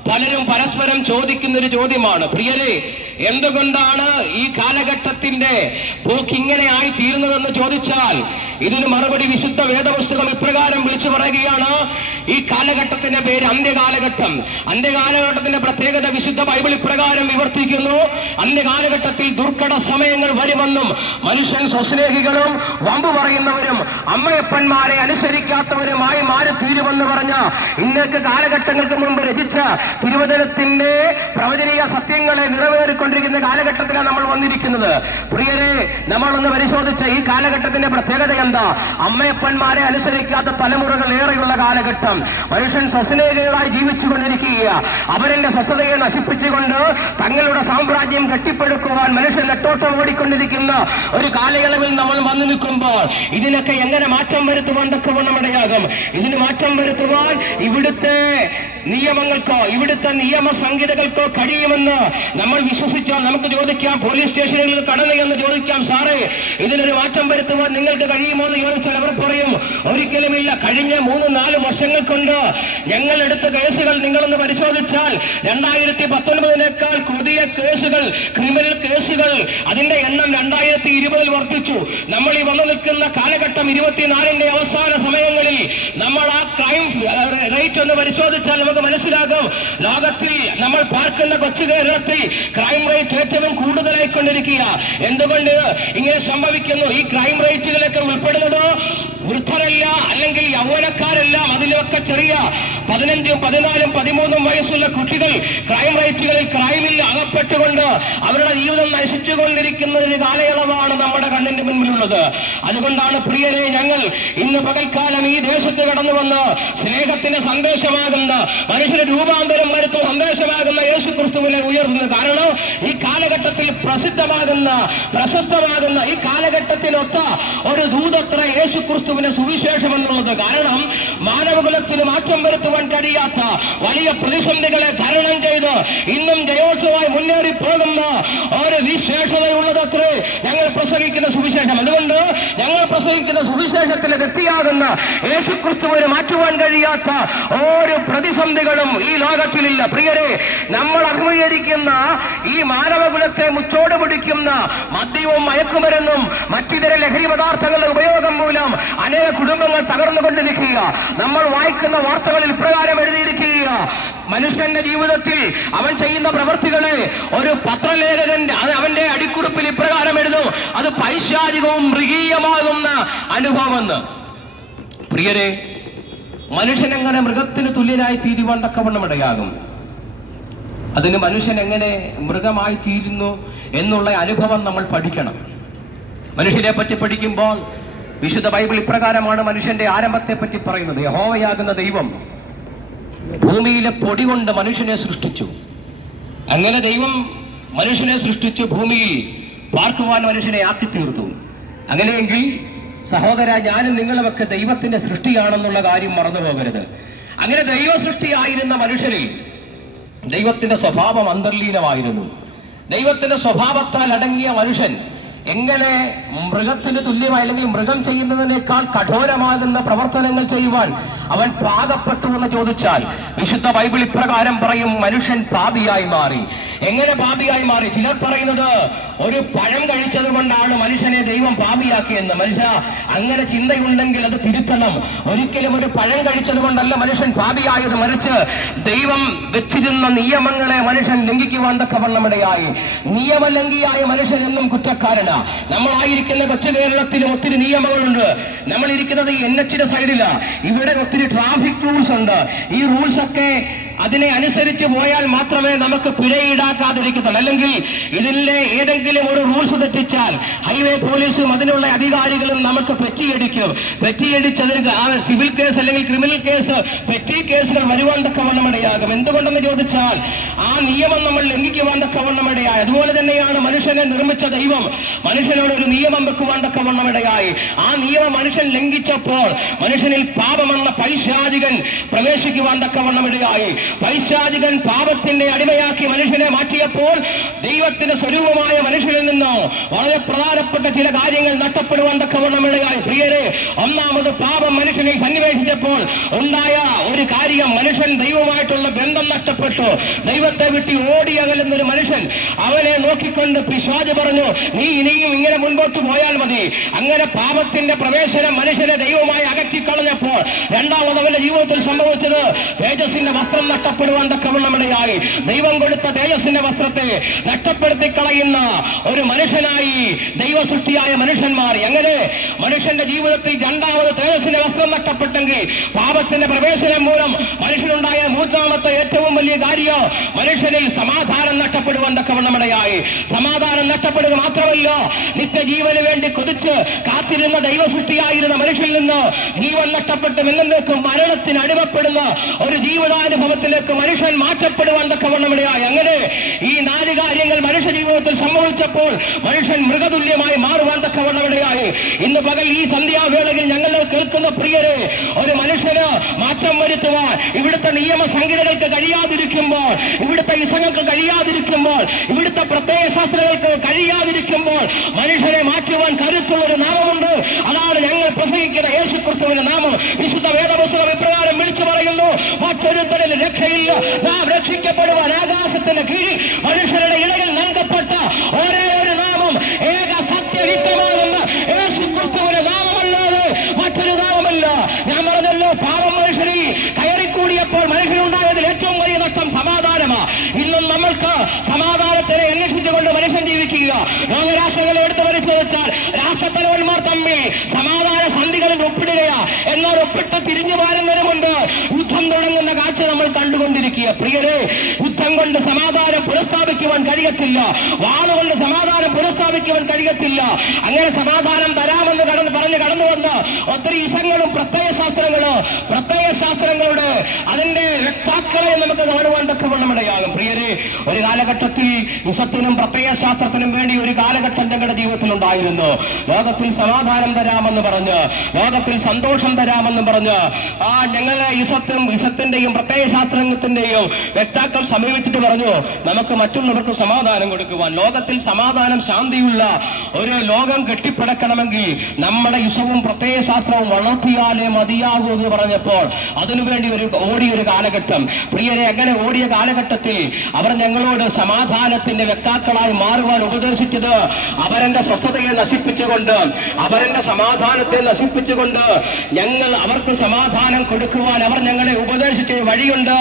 പലരും പരസ്പരം ചോദിക്കുന്ന ഒരു ചോദ്യമാണ്. പ്രിയരെ, എന്തുകൊണ്ടാണ് ഈ കാലഘട്ടത്തിന്റെ പോക്ക് ഇങ്ങനെ ആയി തീർന്നതെന്ന് ചോദിച്ചാൽ ഇതിന് മറുപടി വിശുദ്ധ വേദപുസ്തകം ഇപ്രകാരം വിളിച്ചു പറയുകയാണ്. ഈ കാലഘട്ടത്തിന്റെ പേര് അന്ത്യകാലഘട്ടം. അന്ത്യകാലഘട്ടത്തിന്റെ പ്രത്യേകത വിശുദ്ധ ബൈബിൾ ഇപ്രകാരം വിവർത്തിക്കുന്നു: അന്ത്യകാലഘട്ടത്തിൽ ദുർഘട സമയങ്ങൾ വരുമെന്നും മനുഷ്യൻ സ്വസ്നേഹികളും വമ്പു പറയുന്നവരും അമ്മയപ്പന്മാരെ അനുസരിക്കാത്തവരുമായി മാറി തീരുമെന്ന് പറഞ്ഞ ഇന്നത്തെ കാലഘട്ടങ്ങൾക്ക് മുമ്പ് രചിച്ച തിരുവചനത്തിന്റെ പ്രവചനീയ സത്യങ്ങളെ നിറവേറിക്കൊണ്ടിരിക്കുന്ന കാലഘട്ടത്തിലാണ് നമ്മൾ വന്നിരിക്കുന്നത്. പ്രിയരെ, നമ്മളൊന്ന് പരിശോധിച്ച ഈ കാലഘട്ടത്തിന്റെ പ്രത്യേകത എന്താ? അമ്മയപ്പന്മാരെ അനുസരിക്കാത്ത തലമുറകൾ ഏറെയുള്ള കാലഘട്ടം. മനുഷ്യൻ സ്വസ്നേഹികളായി ജീവിച്ചുകൊണ്ടിരിക്കുക. അവരുടെ സ്വസ്ഥതയെ നശിപ്പിച്ചുകൊണ്ട് തങ്ങളുടെ സാമ്രാജ്യം കെട്ടിപ്പടുക്കുവാൻ മനുഷ്യൻ നെട്ടോട്ടം ഓടിക്കൊണ്ടിരിക്കുന്ന ഒരു കാലയളവിൽ നമ്മൾ വന്നു നിൽക്കുമ്പോൾ ഇതിനൊക്കെ എങ്ങനെ മാറ്റം വരുത്തുവാൻ തക്കവണ്ണമിടയാകും? ഇതിന് മാറ്റം വരുത്തുവാൻ ഇവിടുത്തെ നിയമങ്ങൾക്കോ ഇവിടുത്തെ നിയമ സംഹിതകൾക്കോ കഴിയുമെന്ന് നമ്മൾ വിശ്വസിച്ചാൽ നമുക്ക് ചോദിക്കാം. പോലീസ് സ്റ്റേഷനുകളിൽ കടന്നു എന്ന് ചോദിക്കാം, സാറേ ഇതിനൊരു മാറ്റം വരുത്തുവാൻ നിങ്ങൾക്ക് കഴിയുമോ എന്ന് ചോദിച്ചാൽ അവർ പറയും, ഒരിക്കലുമില്ല. കഴിഞ്ഞ 3-4 വർഷങ്ങൾ കൊണ്ട് ഞങ്ങൾ എടുത്ത കേസുകൾ നിങ്ങളൊന്ന് പരിശോധിച്ചാൽ 2019 പുതിയ കേസുകൾ, ക്രിമിനൽ കേസുകൾ, അതിന്റെ എണ്ണം 2020 വർദ്ധിച്ചു. നമ്മൾ ഈ വന്നു നിൽക്കുന്ന കാലഘട്ടം 24ന്റെ അവസാന സമയങ്ങളിൽ നമ്മൾ ആ ക്രൈം റേറ്റ് ഒന്ന് പരിശോധിച്ചാൽ നമുക്ക് മനസ്സിലാകും, ലോകത്തിൽ നമ്മൾ പാർക്കുന്ന കൊച്ചു കേരളത്തിൽ ക്രൈം റേറ്റ് ഏറ്റവും കൂടുതലായിക്കൊണ്ടിരിക്കുക. എന്തുകൊണ്ട് ഇങ്ങനെ സംഭവിക്കുന്നു? ഈ ക്രൈം റേറ്റുകളൊക്കെ ഉൾപ്പെടുന്നത് വൃദ്ധരല്ല, അല്ലെങ്കിൽ യൗവനക്കാരെല്ലാം, അതിലൊക്കെ ചെറിയ 15, 14, 13 വയസ്സുള്ള കുട്ടികൾ ക്രൈം റേറ്റുകളിൽ ക്രൈമിൽ അകപ്പെട്ട് അടിമപ്പെട്ടുകൊണ്ട് അവരുടെ ജീവിതം നശിച്ചുകൊണ്ടിരിക്കുന്ന ഒരു കാലയളവാണ് നമ്മുടെ കണ്ണിന്റെ മുൻപിലുള്ളത്. അതുകൊണ്ടാണ് പ്രിയരെ, ഞങ്ങൾ ഇന്ന് പകൽക്കാലം ഈ ദേശത്ത് കടന്നു വന്ന് സ്നേഹത്തിന്റെ സന്ദേശമാകുന്ന, മനുഷ്യന് രൂപാന്തരം വരുത്തുന്ന സന്ദേശമാകുന്ന യേശു ക്രിസ്തുവിനെ ഉയർത്തുന്നത്. കാരണം ഈ കാലഘട്ടത്തിൽ പ്രശസ്തമാകുന്ന ഈ കാലഘട്ടത്തിനൊത്ത ഒരു ദൂതത്ര യേശു ക്രിസ്തുവിന്റെ സുവിശേഷം എന്നുള്ളത്. കാരണം മാനവകുലത്തിന് മാറ്റം വരുത്തുവാൻ കഴിയാത്ത വലിയ പ്രതിസന്ധികളെ തരണം ചെയ്ത് ഇന്നും ജയോത്സവമായി മുന്നേറി പോകുന്ന ഒരു വിശേഷതയുള്ളതത്രേ ഞങ്ങൾ പ്രസംഗിക്കുന്ന സുവിശേഷം. അതുകൊണ്ട് ഞങ്ങൾ പ്രസംഗിക്കുന്ന സുവിശേഷത്തിലെ വ്യക്തിയാകുന്ന യേശു ക്രിസ്തുവിനെ മാറ്റുവാൻ കഴിയാത്ത ഒരു പ്രതിസന്ധികളും ഈ ലോകത്തിലില്ല. പ്രിയരെ, നമ്മൾ അഭിമുഖീകരിക്കുന്ന ഈ മാനവകുലത്തെ മുച്ചോട് പിടിക്കുന്ന മദ്യവും മയക്കുമരുന്നും മറ്റിതര ലഹരി പദാർത്ഥങ്ങളുടെ ഉപയോഗം മൂലം അനേക കുടുംബങ്ങൾ തകർന്നുകൊണ്ടിരിക്കുക. നമ്മൾ വായിക്കുന്ന വാർത്തകളിൽ ഇപ്രകാരം എഴുതിയിരിക്കുക, മനുഷ്യന്റെ ജീവിതത്തിൽ അവൻ ചെയ്യുന്ന പ്രവൃത്തികളെ ഒരു പത്രലേഖകൻ അവന്റെ അടിക്കുറിപ്പിൽ ഇപ്രകാരം എഴുതും, അത് പൈശാചികവും മൃഗീയമാകുന്ന അനുഭവമെന്ന്. പ്രിയരെ, മനുഷ്യൻ എങ്ങനെ മൃഗത്തിന് തുല്യനായി തീരുവാൻ തക്കവണ്ണം ഇടയാകും? അതിന് മനുഷ്യൻ എങ്ങനെ മൃഗമായി തീരുന്നു എന്നുള്ള അനുഭവം നമ്മൾ പഠിക്കണം. മനുഷ്യനെ പറ്റി പഠിക്കുമ്പോൾ വിശുദ്ധ ബൈബിൾ ഇപ്രകാരമാണ് മനുഷ്യന്റെ ആരംഭത്തെ പറ്റി പറയുന്നത്. യഹോവയാകുന്ന ദൈവം ഭൂമിയിലെ പൊടി കൊണ്ട് മനുഷ്യനെ സൃഷ്ടിച്ചു. അങ്ങനെ ദൈവം മനുഷ്യനെ സൃഷ്ടിച്ചു, ഭൂമിയിൽ പാർക്കുവാൻ മനുഷ്യനെ ആക്കി തീർത്തു. അങ്ങനെയെങ്കിൽ സഹോദര, ഞാനും നിങ്ങളുമൊക്കെ ദൈവത്തിന്റെ സൃഷ്ടിയാണെന്നുള്ള കാര്യം മറന്നു പോകരുത്. അങ്ങനെ ദൈവ സൃഷ്ടിയായിരുന്ന മനുഷ്യരിൽ ദൈവത്തിന്റെ സ്വഭാവം അന്തർലീനമായിരുന്നു. ദൈവത്തിന്റെ സ്വഭാവത്താൽ അടങ്ങിയ മനുഷ്യൻ എങ്ങനെ മൃഗത്തിന് തുല്യമായി, അല്ലെങ്കിൽ മൃഗം ചെയ്യുന്നതിനേക്കാൾ കഠോരമാകുന്ന പ്രവർത്തനങ്ങൾ ചെയ്യുവാൻ അവൻ പാകപ്പെട്ടു എന്ന് ചോദിച്ചാൽ വിശുദ്ധ ബൈബിൾ ഇപ്രകാരം പറയും, മനുഷ്യൻ പാപിയായി മാറി. എങ്ങനെ പാപിയായി മാറി? ചിലർ പറയുന്നത് ഒരു പഴം കഴിച്ചത് കൊണ്ടാണ് മനുഷ്യനെ ദൈവം പാപിയാക്കിയെന്ന്. മനുഷ്യ, അങ്ങനെ ചിന്തയുണ്ടെങ്കിൽ അത് തിരുത്തണം. ഒരിക്കലും ഒരു പഴം കഴിച്ചത് കൊണ്ടല്ല മനുഷ്യൻ പാപിയായത്, മറിച്ച് ദൈവം വെച്ചിരുന്ന നിയമങ്ങളെ മനുഷ്യൻ ലംഘിക്കുവാൻ തക്കവണ്ണമിടയായി. നിയമലംഘിയായ മനുഷ്യൻ എന്നും കുറ്റക്കാരനാണ്. നമ്മളായിരിക്കുന്ന കൊച്ചു കേരളത്തിലും ഒത്തിരി നിയമങ്ങളുണ്ട്. നമ്മൾ ഇരിക്കുന്നത് ഈ NH സൈഡിലാ. ഇവിടെ ഒത്തിരി ട്രാഫിക് റൂൾസ് ഉണ്ട്. ഈ റൂൾസ് ഒക്കെ അതിനെ അനുസരിച്ച് പോയാൽ മാത്രമേ നമുക്ക് പിഴ ഈടാക്കാതിരിക്കത്തുള്ളൂ. അല്ലെങ്കിൽ ഇതിലെ ഏതെങ്കിലും ഒരു റൂൾസ് തെറ്റിച്ചാൽ ഹൈവേ പോലീസും അതിനുള്ള അധികാരികളും നമുക്ക് പെറ്റിയടിക്കും. പെറ്റിയടിച്ചതിന് സിവിൽ കേസ് അല്ലെങ്കിൽ ക്രിമിനൽ കേസ്, പെറ്റി കേസുകൾ വരുവാൻ തക്കവണ്ണമിടയാകും. എന്തുകൊണ്ടെന്ന് ചോദിച്ചാൽ ആ നിയമം നമ്മൾ ലംഘിക്കുവാൻ തക്കവണ്ണമിടയായി. അതുപോലെ തന്നെയാണ് മനുഷ്യനെ നിർമ്മിച്ച ദൈവം മനുഷ്യനോട് ഒരു നിയമം വെക്കുവാൻ തക്കവണ്ണമിടയായി. ആ നിയമം മനുഷ്യൻ ലംഘിച്ചപ്പോൾ മനുഷ്യനിൽ പാപമെന്ന പൈശാചികൻ പ്രവേശിക്കുവാൻ തക്കവണ്ണമിടയായി. പൈശാചികൻ പാപത്തിന്റെ അടിമയാക്കി മനുഷ്യനെ മാറ്റിയപ്പോൾ ദൈവത്തിന്റെ സ്വരൂപമായ മനുഷ്യനിൽ നിന്ന് വളരെ പ്രധാനപ്പെട്ട ചില കാര്യങ്ങൾ നഷ്ടപ്പെടുവാൻ തക്കവണ്ണമിടയായി. പ്രിയരെ, ഒന്നാമത് പാപം മനുഷ്യനെ സന്നിവേശിച്ചപ്പോൾ ഉണ്ടായ ഒരു കാര്യം, മനുഷ്യൻ ദൈവമായിട്ടുള്ള ബന്ധം നഷ്ടപ്പെട്ടു. ദൈവത്തെ വിട്ട് ഓടി അകലുന്നൊരു മനുഷ്യൻ, അവനെ നോക്കിക്കൊണ്ട് പിശാച് പറഞ്ഞു, നീ ഇനിയും ഇങ്ങനെ മുൻപോട്ട് പോയാൽ മതി. അങ്ങനെ പാപത്തിന്റെ പ്രവേശനം മനുഷ്യനെ ദൈവമായി അകറ്റിക്കളഞ്ഞപ്പോൾ രണ്ടാമത് അവന്റെ ജീവിതത്തിൽ സംഭവിച്ചത് തേജസ്സിന്റെ വസ്ത്രം നഷ്ടപ്പെടുവാൻ തക്കവണ്ണമിടയായി. ദൈവം കൊടുത്ത തേജസ്സിന്റെ വസ്ത്രത്തെ നഷ്ടപ്പെടുത്തി കളയുന്ന ഒരു മനുഷ്യനായി ദൈവസൃഷ്ടിയായ മനുഷ്യൻ മാറി. അങ്ങനെ മനുഷ്യന്റെ ജീവിതത്തിൽ രണ്ടാമത് തേജസ്സിന്റെ വസ്ത്രം നഷ്ടപ്പെട്ടെങ്കിൽ പാപത്തിന്റെ പ്രവേശനം മൂലം മനുഷ്യനുണ്ടായ മൂന്നാമത്തെ ഏറ്റവും വലിയ കാര്യം, മനുഷ്യനിൽ സമാധാനം നഷ്ടപ്പെടുവാൻ തക്കവണ്ണമിടയായി. സമാധാനം നഷ്ടപ്പെടുക മാത്രമല്ല, നിത്യജീവന് വേണ്ടി കൊതിച്ച് കാത്തിരുന്ന ദൈവസൃഷ്ടിയായിരുന്ന മനുഷ്യനിൽ നിന്ന് ജീവൻ നഷ്ടപ്പെട്ട് എന്നേക്കും മരണത്തിന് അടിമപ്പെടുന്ന ഒരു ജീവിതാനുഭവത്തിലേക്ക് മനുഷ്യൻ മാറ്റപ്പെടുവാൻ തക്കവണ്ണമിടയായി. അങ്ങനെ ഈ 4 കാര്യങ്ങൾ മനുഷ്യ ജീവിതത്തിൽ സംഭവിച്ചപ്പോൾ മനുഷ്യൻ മൃഗതുല്യമായി മാറുവാൻ തക്കവണ്ണമിടയായി. ഇന്ന് പകൽ ഈ സന്ധ്യാവേളയിൽ ഞങ്ങൾ കേൾക്കുന്ന പ്രിയരെ, ഒരു മനുഷ്യന് മാറ്റം വരുത്തുവാൻ ഇവിടുത്തെ നിയമസംഹിതകൾക്ക് കഴിയാതിരിക്കുമ്പോൾ, ഇവിടുത്തെ ഇസങ്ങൾക്ക് കഴിയാതിരിക്കുമ്പോൾ, ഇവിടുത്തെ പ്രത്യയ ശാസ്ത്രങ്ങൾക്ക് കഴിയാതിരിക്കുമ്പോൾ മനുഷ്യനെ മാറ്റുവാൻ കരുത്തുള്ള ഒരു നാമമുണ്ട്. അതാണ് ഞങ്ങൾ പ്രസംഗിക്കുന്ന യേശു ക്രിസ്തുവിന്റെ നാമം. വിശുദ്ധ വേദപുസ്തകം ഇപ്രകാരം വിളിച്ചു പറയുന്നു, മറ്റൊരുത്തരിൽ രക്ഷയില്ല, നാം രക്ഷിക്കപ്പെടുവാൻ ആകാശത്തിന്റെ കീഴിൽ മനുഷ്യരുടെ ഇടയിൽ നൽകപ്പെട്ട ഒരേ ഒരു നാമം, ഏക സത്യവിത്തമാകുന്ന യേശു ക്രിസ്തുവിന്റെ നാമമല്ലാതെ മറ്റൊരു നാമമല്ല. ഞാൻ പറഞ്ഞല്ലോ, പാപം മനുഷ്യരിൽ കയറിക്കൂടിയപ്പോൾ മനുഷ്യനുണ്ടായതിൽ ഏറ്റവും വലിയ നഷ്ടം സമാധാനമാണ്. ഇന്നും നമ്മൾക്ക് സമാധാനത്തിനെ അന്വേഷിച്ചുകൊണ്ട് മനുഷ്യൻ ജീവിക്കുക. ലോകരാഷ്ട്രങ്ങളെ എടുത്തു പരിശോധിച്ചാൽ രാഷ്ട്രത്തലവന്മാർ തമ്മിൽ സമാധാന സന്ധികളിൽ ഒപ്പിടുകയാ. എന്നാൽ ഒപ്പിട്ട് തിരിഞ്ഞു മാറുന്നതിന് മുമ്പ് യുദ്ധം തുടങ്ങുന്ന കാഴ്ച നമ്മൾ കണ്ടുകൊണ്ടിരിക്കുക. പ്രിയരെ, യുദ്ധം കൊണ്ട് സമാധാനം സമാധാനം പുനഃസ്ഥാപിക്കുവാൻ കഴിയത്തില്ല. വാളുകൊണ്ട് സമാധാനം പുനഃസ്ഥാപിക്കുവാൻ കഴിയത്തില്ല. അങ്ങനെ സമാധാനം തരാമെന്ന് പറഞ്ഞ് കടന്നു വന്ന് ഒത്തിരി ഇസങ്ങളും പ്രത്യയശാസ്ത്രങ്ങളുടെ അതിന്റെ വ്യക്താക്കളെ നമുക്ക് കാണുവാൻ തക്കവണ്ണമിടയാകും. പ്രിയരെ, ഒരു കാലഘട്ടത്തിൽ ഇസത്തിനും പ്രത്യയശാസ്ത്രത്തിനും വേണ്ടി ഒരു കാലഘട്ടം ഞങ്ങളുടെ ജീവിതത്തിൽ ഉണ്ടായിരുന്നു. ലോകത്തിൽ സമാധാനം തരാമെന്ന് പറഞ്ഞ്, ലോകത്തിൽ സന്തോഷം തരാമെന്ന് പറഞ്ഞ് ഞങ്ങളെ ഇസത്തിന്റെയും പ്രത്യയശാസ്ത്രത്തിന്റെയും വ്യക്താക്കൾ സമീപിച്ചിട്ട് പറഞ്ഞു, നമുക്ക് മറ്റുള്ളവർക്ക് സമാധാനം കൊടുക്കുവാൻ, ലോകത്തിൽ സമാധാനം ശാന്തിയുള്ള ഒരു ലോകം കെട്ടിപ്പടക്കണമെങ്കിൽ നമ്മുടെ ഇസവും പ്രത്യയശാസ്ത്രവും വളർത്തിയാലേ മതിയാകൂ എന്ന് പറഞ്ഞപ്പോൾ അതിനുവേണ്ടി ഓടിയൊരു കാലഘട്ടം. പ്രിയരെ, അങ്ങനെ ഓടിയ കാലഘട്ടത്തിൽ അവർ ഞങ്ങളോട് സമാധാനത്തിന്റെ വ്യക്താക്കളായി മാറുവാൻ ഉപദേശിച്ചത് അവരുടെ സ്വസ്ഥതയെ നശിപ്പിച്ചുകൊണ്ട്, അവരുടെ സമാധാനത്തെ നശിപ്പിച്ചുകൊണ്ട് ഞങ്ങൾ അവർക്ക് സമാധാനം കൊടുക്കുവാൻ അവർ ഞങ്ങളെ ഉപദേശിച്ച വഴിയുണ്ട്.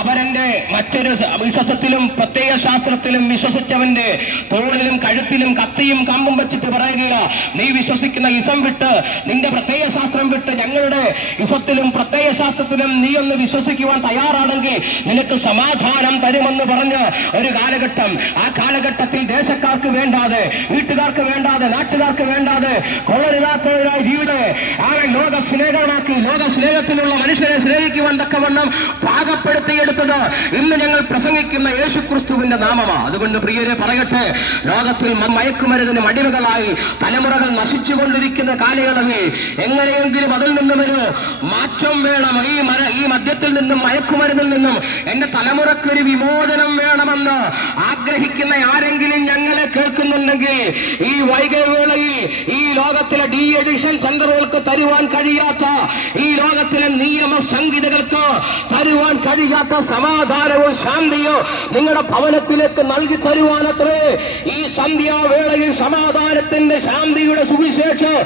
അവരെന്റെ മറ്റൊരു വിശ്വാസത്തിലും പ്രത്യയശാസ്ത്രത്തിലും വിശ്വസിച്ചവന്റെ തോളിലും കഴുത്തിലും കത്തിയും കമ്പും വെച്ചിട്ട് പറയുക, നീ വിശ്വസിക്കുന്ന ഇസം വിട്ട്, നിന്റെ പ്രത്യയശാസ്ത്രം വിട്ട് ഞങ്ങളുടെ ഇസത്തിലും പ്രത്യയശാസ്ത്രത്തിലും നീ ഒന്ന് വിശ്വസിക്കുവാൻ തയ്യാറാണെങ്കിൽ നിനക്ക് സമാധാനം തരുമെന്ന് പറഞ്ഞ് ഒരു കാലഘട്ടം. ആ കാലഘട്ടത്തിൽ ദേശക്കാർക്ക് വേണ്ടാതെ, വീട്ടുകാർക്ക് വേണ്ടാതെ, നാട്ടുകാർക്ക് വേണ്ടാതെ കൊള്ളരുതാത്തവരായി ജീവിതം അവൻ ലോക സ്നേഹമാക്കി, ലോക സ്നേഹത്തിലുള്ള മനുഷ്യരെ സ്നേഹിക്കുവാൻ തക്കവണ്ണം പാകപ്പെടുത്തിയെടുത്തത് ഇന്ന് ഞങ്ങൾ പ്രസംഗിക്കുന്ന യേശുക്രിസ്തുവിന്റെ നാമമാണ്. അതുകൊണ്ട് പ്രിയരെ പറയട്ടെ, ലോകത്തിൽ മയക്കുമരുന്നിന് അടിമകളായി തലമുറകൾ നശിച്ചുകൊണ്ടിരിക്കുന്ന കാലയളവിൽ എങ്ങനെയെങ്കിലും അതിൽ നിന്നും ഒരു മാറ്റം വേണം. ഈ മദ്യത്തിൽ നിന്നും മയക്കുമരുന്നിൽ നിന്നും എന്റെ തലമുറക്കൊരു വിമോചനം വേണമെന്ന് ആഗ്രഹിക്കുന്ന ആരെങ്കിലും ഞങ്ങളെ കേൾക്കുന്നുണ്ടെങ്കിൽ ഈ വൈകവേളയിൽ ഈ ലോകത്തിലെ ഡി എഡിഷൻ സെന്ററുകൾക്ക് തരുവാൻ കഴിയാത്ത, ഈ ലോകത്തിലെ നിയമ സംഹിതകൾക്ക് തരുവാൻ കഴിയാത്ത സമാധാനവും ശാന്തിയോ നിങ്ങളുടെ ഭവനത്തിലേക്ക് നൽകി തരുവാനത്രേ ഈ സന്ധ്യാവേളയിൽ സമാധാനത്തിന്റെ ശാന്തിയുടെ സുവിശേഷം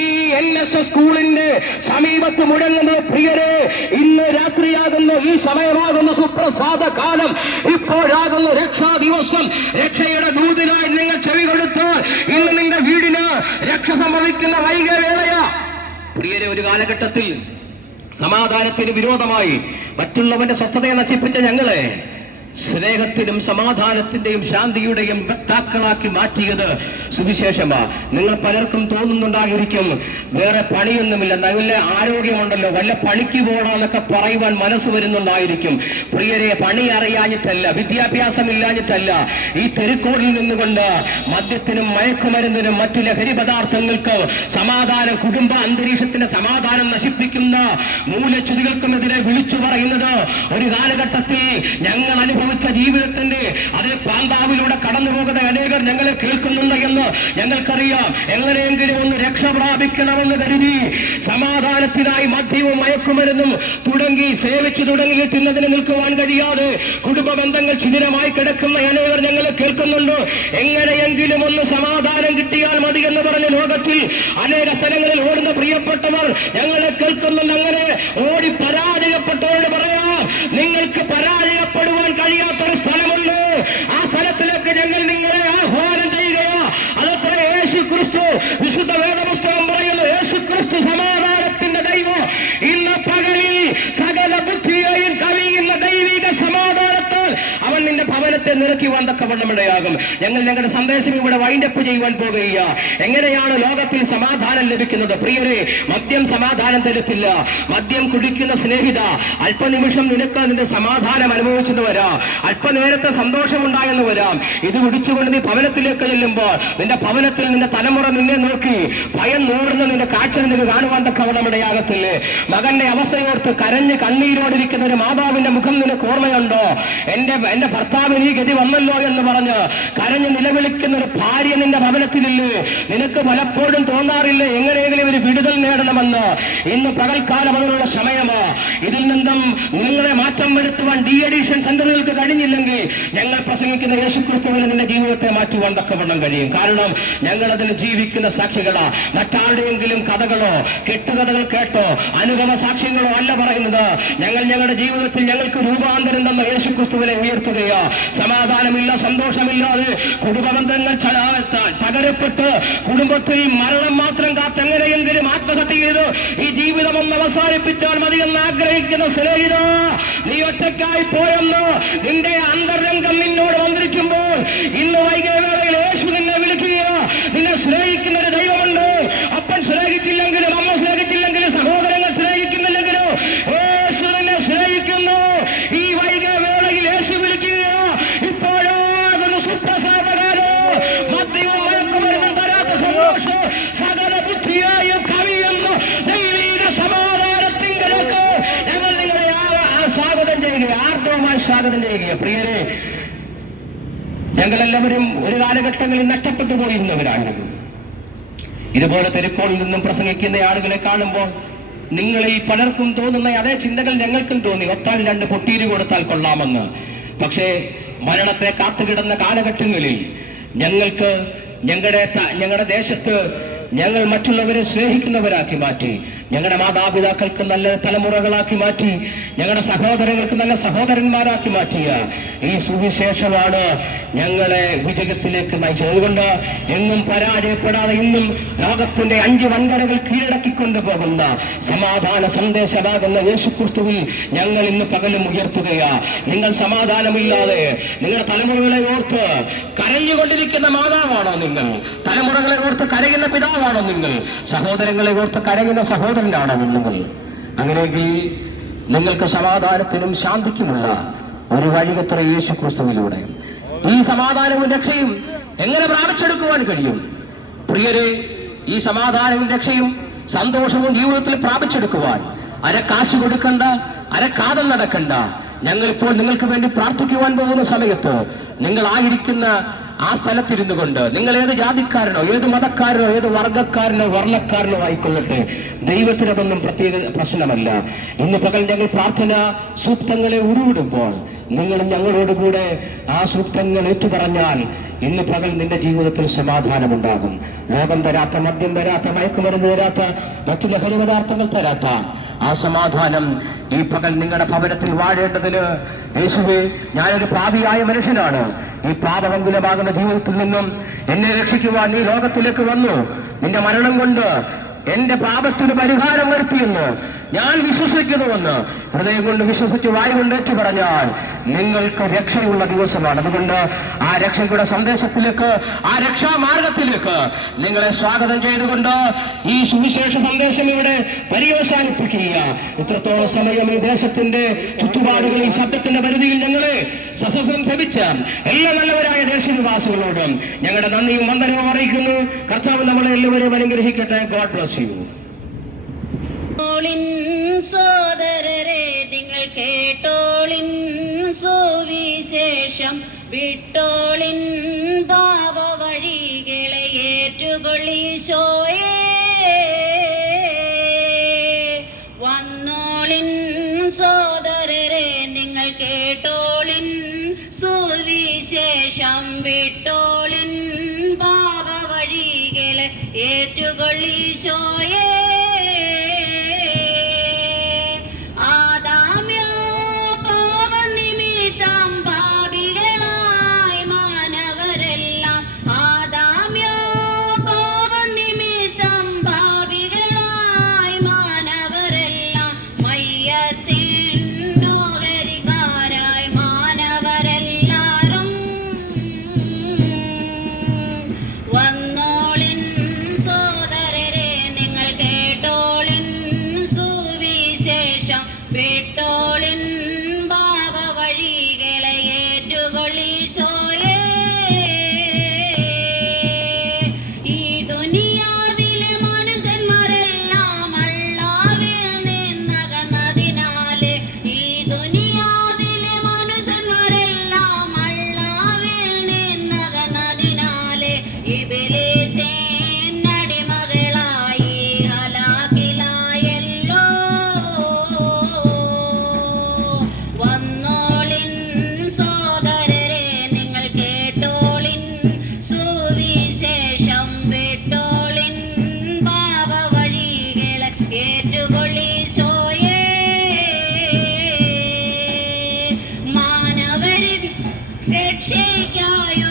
ഈ NSS സ്കൂളിന്റെ സമീപത്ത് മുഴങ്ങുന്നത്. പ്രിയരെ, ഇന്ന് രാത്രിയാകുന്ന ഈ സമയമാകുന്ന സുപ്രസാദ കാലം, ഇപ്പോഴാകുന്ന രക്ഷാ ദിവസം, രക്ഷയുടെ ദൂതിനായി നിങ്ങൾ ചെവി കൊടുത്ത് ഇന്ന് നിങ്ങളുടെ വീടിന് രക്ഷ സംഭവിക്കുന്ന വൈകവേളയാ. പ്രിയരെ, ഒരു കാലഘട്ടത്തിൽ സമാധാനത്തിന് വിരോധമായി മറ്റുള്ളവന്റെ സ്വസ്ഥതയെ നശിപ്പിച്ച ഞങ്ങളെ സ്നേഹത്തിനും സമാധാനത്തിന്റെയും ശാന്തിയുടെയും വ്യക്താക്കളാക്കി മാറ്റിയത് സുവിശേഷമാണ്. നിങ്ങൾ പലർക്കും തോന്നുന്നുണ്ടായിരിക്കും, വേറെ പണിയൊന്നുമില്ല, നല്ല ആരോഗ്യമുണ്ടല്ലോ, വല്ല പണിക്ക് പോകണമെന്നൊക്കെ പറയുവാൻ മനസ്സ് വരുന്നുണ്ടായിരിക്കും. പ്രിയരെ, പണി അറിയാഞ്ഞിട്ടല്ല, വിദ്യാഭ്യാസം ഇല്ലാഞ്ഞിട്ടല്ല, ഈ തെരുക്കോടിൽ നിന്നുകൊണ്ട് മദ്യത്തിനും മയക്കുമരുന്നിനും മറ്റു ലഹരി പദാർത്ഥങ്ങൾക്ക് സമാധാനം, കുടുംബ അന്തരീക്ഷത്തിന്റെ സമാധാനം നശിപ്പിക്കുന്ന മൂലച്യുതികൾക്കുമെതിരെ വിളിച്ചു പറയുന്നത് ഒരു കാലഘട്ടത്തിൽ ഞങ്ങൾ അനുഭവിച്ച ജീവിതത്തിന്റെ അതേ പാന്താവിലൂടെ കടന്നു പോകുന്ന അനേകർ ഞങ്ങളെ കേൾക്കുന്നുണ്ട് എന്ന് ഞങ്ങൾക്കറിയാം. എങ്ങനെയെങ്കിലും ഒന്ന് രക്ഷ പ്രാപിക്കണമെന്ന് കരുതി സമാധാനത്തിനായി മദ്യവും മയക്കുമരുന്നും സേവിച്ചു തുടങ്ങിയിട്ടില്ലതിന് നിൽക്കുവാൻ കഴിയാതെ കുടുംബ ബന്ധങ്ങൾ ചിതിരമായി കിടക്കുന്ന അനേകർ ഞങ്ങളെ കേൾക്കുന്നുണ്ട്. എങ്ങനെയെങ്കിലും ഒന്ന് സമാധാനം കിട്ടിയാൽ മതി എന്ന് പറഞ്ഞ ലോകത്തിൽ അനേക സ്ഥലങ്ങളിൽ ഓടുന്ന പ്രിയപ്പെട്ടവർ ഞങ്ങളെ കേൾക്കുന്നുണ്ട്. അങ്ങനെ ഓടി പരാജയപ്പെട്ടവരോട് പറയാം, നിങ്ങൾക്ക് പരാജയപ്പെടുവാൻ കഴിയാത്തൊരു സ്ഥലമുണ്ട്. ആ സ്ഥലത്തിലേക്ക് ഞങ്ങൾ നിങ്ങളെ ആഹ്വാനം ചെയ്യുകയോ. അതത്ര യേശുക്രിസ്തു, വിശുദ്ധ വേദപുസ്തകം പറയുന്നു, യേശുക്രിസ്തു സമാധാനത്തിന്റെ ദൈവം. ഇന്ന് പകലിൽ സകല ബുദ്ധിയെയും കവിയുന്ന ദൈവിക സമാധാനത്താൽ അവൻ നിന്റെ ഭവനത്തെ നിറയ്ക്കുവാൻ തക്കവണ്ണമിടയാകും. ഞങ്ങൾ ഞങ്ങളുടെ സന്ദേശം ഇവിടെ വൈൻഡപ്പ് ചെയ്യുവാൻ പോകുക. എങ്ങനെയാണ് ലോകത്തിൽ സമാധാനം ലഭിക്കുന്നത്? പ്രിയരെ, മദ്യം സമാധാനം തരത്തില്ല. മദ്യം കുടിക്കുന്ന സ്നേഹിത, അല്പനിമിഷം നിനക്ക് നിന്റെ സമാധാനം അനുഭവിച്ചെന്ന് വരാം, അല്പനേരത്തെ സന്തോഷമുണ്ടായെന്ന് വരാം. ഇത് കുടിച്ചുകൊണ്ട് നീ ഭവനത്തിലേക്ക് ചെല്ലുമ്പോൾ നിന്റെ ഭവനത്തിൽ നിന്റെ തലമുറ നിന്നെ നോക്കി ഭയം നൂറുന്ന നിന്റെ കാഴ്ച നിനക്ക് കാണുവാൻ തക്കവണ്ണമിടയാകത്തില്ലേ? മകന്റെ അവസ്ഥയോർത്ത് കരഞ്ഞ് കണ്ണീരോടിരിക്കുന്ന ഒരു മാതാവിന്റെ മുഖം നിനക്ക് ഓർമ്മയുണ്ടോ? എന്റെ ഭർത്താവിന് ഈ ഗതി വന്നല്ലോ എന്ന് പറഞ്ഞ് കരഞ്ഞ് നിലവിളിക്കുന്ന ഒരു ഭാര്യ നിന്റെ ഭവനത്തിലില്ലേ? നിനക്ക് പലപ്പോഴും തോന്നാറില്ലേ എങ്ങനെയെങ്കിലും ഒരു വിടുതൽ നേടണമെന്ന്? ഇന്ന് പകൽക്കാലം അതിനുള്ള സമയമാ. ഇതിൽ നിന്നും നിങ്ങളെ മാറ്റം വരുത്തുവാൻ ഡി എഡിഷൻ സെന്ററുകൾക്ക് കഴിഞ്ഞില്ലെങ്കിൽ ഞങ്ങൾ പ്രസംഗിക്കുന്ന യേശുക്രിസ്തുവിന് നിന്റെ ജീവിതത്തെ മാറ്റുവാൻ തക്കവണ്ണം കഴിയും. കാരണം ഞങ്ങൾ അതിന് ജീവിക്കുന്ന സാക്ഷികളാ. മറ്റാരുടെയെങ്കിലും കഥകളോ കെട്ടുകഥകൾ കേട്ടോ അനുഗമ സാക്ഷ്യങ്ങളോ അല്ല പറയുന്നത്. ഞങ്ങൾ ഞങ്ങളുടെ ജീവിതത്തിൽ ഞങ്ങൾക്ക് രൂപാന്തരം തന്ന യേശുക്രിസ്തുവിനെ ഉയർത്തുകയോ. സമാധാനമില്ല, സന്തോഷമില്ലാതെ കുടുംബബന്ധങ്ങൾ പകരപ്പെട്ട് കുടുംബത്തിൽ മരണം മാത്രം കാത്തെങ്ങനെയെങ്കിലും ആത്മഹത്യ ചെയ്ത് ഈ ജീവിതം ഒന്ന് അവസാനിപ്പിച്ചാൽ മതിയെന്ന് ആഗ്രഹിക്കുന്ന സ്നേഹിത, നീ ഒറ്റയ്ക്കായി പോയെന്ന് നിന്റെ അന്തരംഗം നിന്നോട് സ്വാഗതം ചെയ്യുക. പ്രിയരെ, ഞങ്ങളെല്ലാവരും ഒരു കാലഘട്ടങ്ങളിൽ നഷ്ടപ്പെട്ടു പോയിരുന്നവരാണ്. ഇതുപോലെ തെരുക്കോളിൽ നിന്നും പ്രസംഗിക്കുന്ന ആളുകളെ കാണുമ്പോൾ നിങ്ങളിൽ പലർക്കും തോന്നുന്ന അതേ ചിന്തകൾ ഞങ്ങൾക്കും തോന്നി. ഒത്താൽ 2 പൊട്ടീര് കൊടുത്താൽ കൊള്ളാമെന്ന്. പക്ഷേ മരണത്തെ കാത്തുകിടന്ന കാലഘട്ടങ്ങളിൽ ഞങ്ങൾക്ക് ഞങ്ങളുടെ ദേശത്ത് ഞങ്ങൾ മറ്റുള്ളവരെ സ്നേഹിക്കുന്നവരാക്കി മാറ്റി, ഞങ്ങളുടെ മാതാപിതാക്കൾക്ക് നല്ല തലമുറകളാക്കി മാറ്റി, ഞങ്ങളുടെ സഹോദരങ്ങൾക്ക് നല്ല സഹോദരന്മാരാക്കി മാറ്റിയ ഈ സുവിശേഷമാണ് ഞങ്ങളെ വിജയത്തിലേക്ക് നയിച്ചത്. അതുകൊണ്ട് എന്നും പരാജയപ്പെടാതെ ഇന്നും ലോകത്തിന്റെ 5 വൻകരകൾ കീഴടക്കിക്കൊണ്ടു പോകുന്ന സമാധാന സന്ദേശമാകുന്ന യേശുക്രിസ്തുവിൽ ഞങ്ങൾ ഇന്ന് പകലും ഉയർത്തുകയാ. നിങ്ങൾ സമാധാനമില്ലാതെ നിങ്ങളുടെ തലമുറകളെ ഓർത്ത് കരഞ്ഞുകൊണ്ടിരിക്കുന്ന മാതാവാണോ നിങ്ങൾ? തലമുറകളെ ഓർത്ത് കരയുന്ന പിതാവാണോ നിങ്ങൾ? സഹോദരങ്ങളെ ഓർത്ത് കരയുന്ന സഹോദരനാണോ നിങ്ങൾ? അങ്ങനെയെങ്കിൽ നിങ്ങൾക്ക് സമാധാനത്തിനും ശാന്തിക്കുമുള്ള ഒരു വഴികത്ര യേശുക്രിസ്തുവിലൂടെ ഈ സമാധാനവും രക്ഷയും എങ്ങനെ പ്രാപിച്ചെടുക്കുവാൻ കഴിയും? പ്രിയരെ, ഈ സമാധാനവും രക്ഷയും സന്തോഷവും ജീവിതത്തിൽ പ്രാപിച്ചെടുക്കുവാൻ അരക്കാശ് കൊടുക്കണ്ട, അരക്കാതം നടക്കണ്ട. ഞങ്ങളിപ്പോൾ നിങ്ങൾക്ക് വേണ്ടി പ്രാർത്ഥിക്കുവാൻ പോകുന്ന സമയത്ത് നിങ്ങളായിരിക്കുന്ന ആ സ്ഥലത്തിരുന്നു കൊണ്ട് നിങ്ങൾ ഏത് ജാതിക്കാരനോ ഏത് മതക്കാരനോ ഏത് വർഗക്കാരനോ വർണ്ണക്കാരനോ ആയിക്കൊള്ളട്ടെ, ദൈവത്തിനതൊന്നും പ്രത്യേക പ്രശ്നമല്ല. ഇന്ന് പകൽ ഞങ്ങൾ പ്രാർത്ഥന സൂക്തങ്ങളെ ഉരുവിടുമ്പോൾ നിങ്ങൾ ഞങ്ങളോടുകൂടെ ആ സൂക്തങ്ങൾ ഏറ്റുപറഞ്ഞാൽ ഇന്ന് പകൽ നിന്റെ ജീവിതത്തിൽ സമാധാനമുണ്ടാകും. ലോകം തരാത്ത, മദ്യം തരാത്ത, മയക്കുമരുന്ന് തരാത്ത, മറ്റു ലഹരി പദാർത്ഥങ്ങൾ തരാത്ത ആ സമാധാനം ഈ പകൽ നിങ്ങളുടെ ഭവനത്തിൽ വാഴേണ്ടതിന് യേശുവേ, ഞാനൊരു പാപിയായ മനുഷ്യനാണ്. ഈ പാപമംഗുലമാകുന്ന ജീവിതത്തിൽ നിന്നും എന്നെ രക്ഷിക്കുവാൻ നീ ലോകത്തിലേക്ക് വന്നു. നിന്റെ മരണം കൊണ്ട് എന്റെ പാപത്തിന് പരിഹാരം വരുത്തിയെന്ന് ഞാൻ വിശ്വസിക്കുന്നുവെന്ന് ഹൃദയം കൊണ്ട് വിശ്വസിച്ച് വായു കൊണ്ട് ഏറ്റു പറഞ്ഞാൽ നിങ്ങൾക്ക് രക്ഷയുള്ള ദിവസമാണ്. അതുകൊണ്ട് ആ രക്ഷയുടെ സന്ദേശത്തിലേക്ക്, ആ രക്ഷാമാർഗത്തിലേക്ക് നിങ്ങളെ സ്വാഗതം ചെയ്തുകൊണ്ട് ഈ സുവിശേഷ സന്ദേശം ഇവിടെ പര്യവസാനിപ്പിക്കുക. ഇത്രത്തോളം സമയം ഈ ദേശത്തിന്റെ ചുറ്റുപാടുകളിൽ ശബ്ദത്തിന്റെ പരിധിയിൽ ഞങ്ങളെ സസസം ലഭിച്ച എല്ലാ നല്ലവരായ ദേശനിവാസികളോടും ഞങ്ങളുടെ നന്ദിയും വന്ദനവും അറിയിക്കുന്നു. കർത്താവ് നമ്മളെ എല്ലാവരെയും അനുഗ്രഹിക്കട്ടെ. God bless you. സോദരരെ, നിങ്ങൾ കേട്ടോളിൻ സുവിശേഷം വിട്ടോളിൻ പാപ വഴികളെ ഏറ്റുകൊള്ളീശോയേ. വന്നോളിൻ സോദരരെ, നിങ്ങൾ കേട്ടോളിൻ സുവിശേഷം വിട്ടോളിൻ പാപ വഴികളെ ഏറ്റുകൊള്ളീശോയേ. രക്ഷയ്ക്കായോ